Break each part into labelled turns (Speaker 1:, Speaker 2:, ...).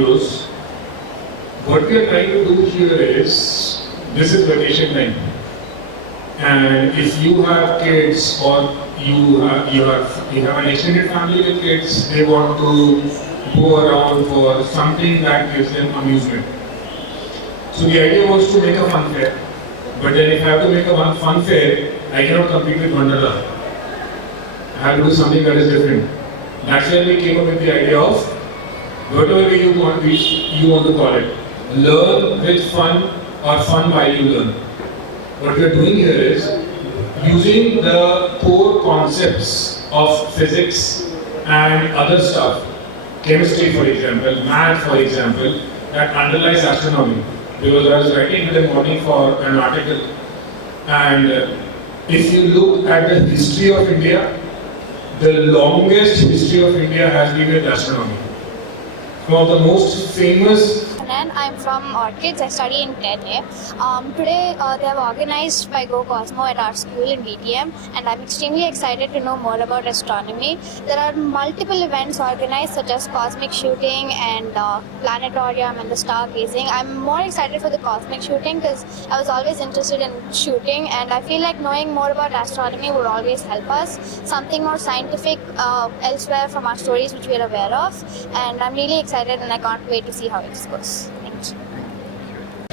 Speaker 1: close. What we are trying to do here is, this is vacation time. And if you have kids or you have, you have, you have an extended family with kids, they want to go around for something that gives them amusement. So the idea was to make a fun fair. But then if I have to make a one fun fair, I cannot compete with Wonderla. I have to do something that is different. That's where we came up with the idea of whatever you want, you want to call it. Learn with fun or fun while you learn. What we are doing here is using the core concepts of physics and other stuff, chemistry for example, math for example, that underlies astronomy. Because I was writing in the morning for an article, and uh, if you look at the history of India, the longest history of India has been with astronomy. Some of the most famous
Speaker 2: Hanan. I'm from Orchids. I study in 10A. Um, today uh, they have organized by Go Cosmo at our school in VTM, and I'm extremely excited to know more about astronomy. There are multiple events organized, such as cosmic shooting and uh, planetarium and the stargazing. I'm more excited for the cosmic shooting because I was always interested in shooting, and I feel like knowing more about astronomy would always help us. Something more scientific uh, elsewhere from our stories, which we are aware of, and I'm really excited, and I can't wait to see how it goes.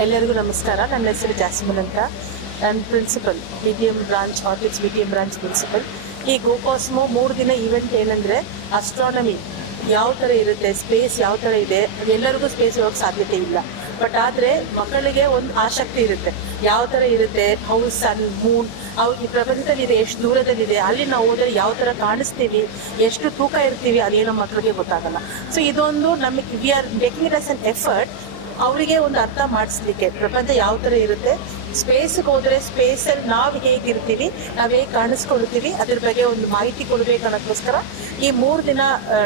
Speaker 3: ಎಲ್ಲರಿಗೂ ನಮಸ್ಕಾರ. ನನ್ನ ಹೆಸರು Jasmine ಅಂತ. ನಾನು principal B M branch ಆರ್ಟಿಕ್ಸ್ B M branch principal ಈ ಗೋಕಾಸ್ಮೋ ಮೂರು ದಿನ ಈವೆಂಟ್ ಏನಂದರೆ ಅಸ್ಟ್ರಾನಮಿ ಯಾವ ಥರ ಇರುತ್ತೆ ಸ್ಪೇಸ್ ಯಾವ ಥರ ಇದೆ, ಎಲ್ಲರಿಗೂ ಸ್ಪೇಸ್ ಹೋಗಕ್ ಸಾಧ್ಯತೆ ಇಲ್ಲ. ಬಟ್ ಆದರೆ ಮಕ್ಕಳಿಗೆ ಒಂದು ಆಸಕ್ತಿ ಇರುತ್ತೆ. ಯಾವ ಥರ ಇರುತ್ತೆ ಹೌಸ್ ಸನ್ ಮೂನ್ ಅವ್ರು ಈ ಪ್ರಪಂಚದಲ್ಲಿದೆ, ಎಷ್ಟು ದೂರದಲ್ಲಿದೆ, ಅಲ್ಲಿ ನಾವು ಹೋದರೆ ಯಾವ ಥರ ಕಾಣಿಸ್ತೀವಿ, ಎಷ್ಟು ತೂಕ ಇರ್ತೀವಿ, ಅದೇನೋ ಮಕ್ಕಳಿಗೆ ಗೊತ್ತಾಗಲ್ಲ. ಸೊ ಇದೊಂದು ನಮಗೆ we are making it as an effort ಅವರಿಗೆ ಒಂದು ಅರ್ಥ ಮಾಡಿಸ್ಲಿಕ್ಕೆ. ಪ್ರಪಂಚ ಯಾವ ಥರ ಇರುತ್ತೆ? ಸ್ಪೇಸ್ಗೆ ಹೋದರೆ ಸ್ಪೇಸಲ್ಲಿ ನಾವು ಹೇಗಿರ್ತೀವಿ, ನಾವು ಹೇಗೆ ಕಾಣಿಸ್ಕೊಳ್ತೀವಿ, ಅದ್ರ ಬಗ್ಗೆ ಒಂದು ಮಾಹಿತಿ ಕೊಡಬೇಕು ಅನ್ನೋದಕ್ಕೋಸ್ಕರ ಈ ಮೂರು ದಿನ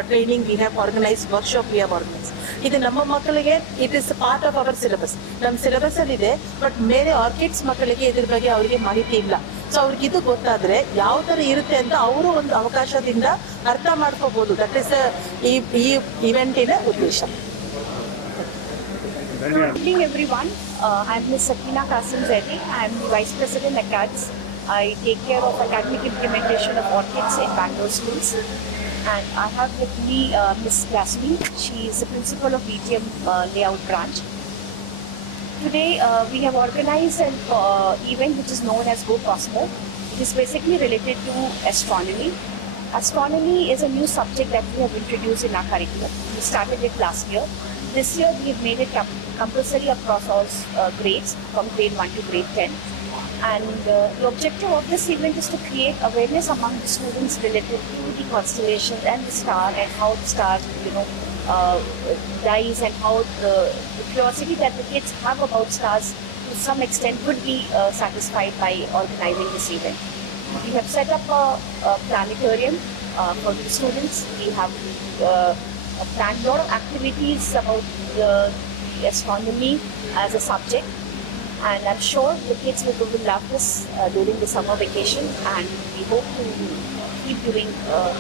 Speaker 3: training we have organise workshop we have organise ಇದು ನಮ್ಮ ಮಕ್ಕಳಿಗೆ it is part of our syllabus ನಮ್ಮ ಸಿಲೆಬಸ್ಸಲ್ಲಿ ಇದೆ ಬಟ್ ಬೇರೆ ಆರ್ಕಿಡ್ಸ್ ಮಕ್ಕಳಿಗೆ ಇದ್ರ ಬಗ್ಗೆ ಅವರಿಗೆ ಮಾಹಿತಿ ಇಲ್ಲ. ಸೊ ಅವ್ರಿಗೆ ಇದು ಗೊತ್ತಾದ್ರೆ ಯಾವ ಥರ ಇರುತ್ತೆ ಅಂತ ಅವರು ಒಂದು ಅವಕಾಶದಿಂದ ಅರ್ಥ ಮಾಡ್ಕೋಬಹುದು ದಟ್ ಇಸ್ ಈ ಈ ಇವೆಂಟಿನ ಉದ್ದೇಶ.
Speaker 4: Good evening, everyone. Uh, I'm Ms. Sakina Kasim Zeddy. I'm the Vice President of Acads. I take care of academic implementation of orchids in Bangalore schools. And I have with me uh, Ms. Yasmin. She is the principal of BTM uh, Layout Branch. Today, uh, we have organized an uh, event which is known as Go Cosmo. It is basically related to astronomy. Astronomy is a new subject that we have introduced in our curriculum. We started it last year. This year, we have made it com- compulsory across all uh, grades, from grade 1 to grade 10. And uh, the objective of this event is to create awareness among the students related to the constellations and the star and how the star, you know, uh, dies and how the, the curiosity that the kids have about stars to some extent could be uh, satisfied by organizing this event. We have set up a, a planetarium uh, for the students. We have uh, planned a lot of activities about the, the astronomy as a subject. And I'm sure the kids will, will love this uh, during the summer vacation. And we hope to keep doing uh,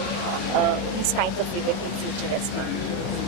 Speaker 4: uh, these kinds of events in future as well.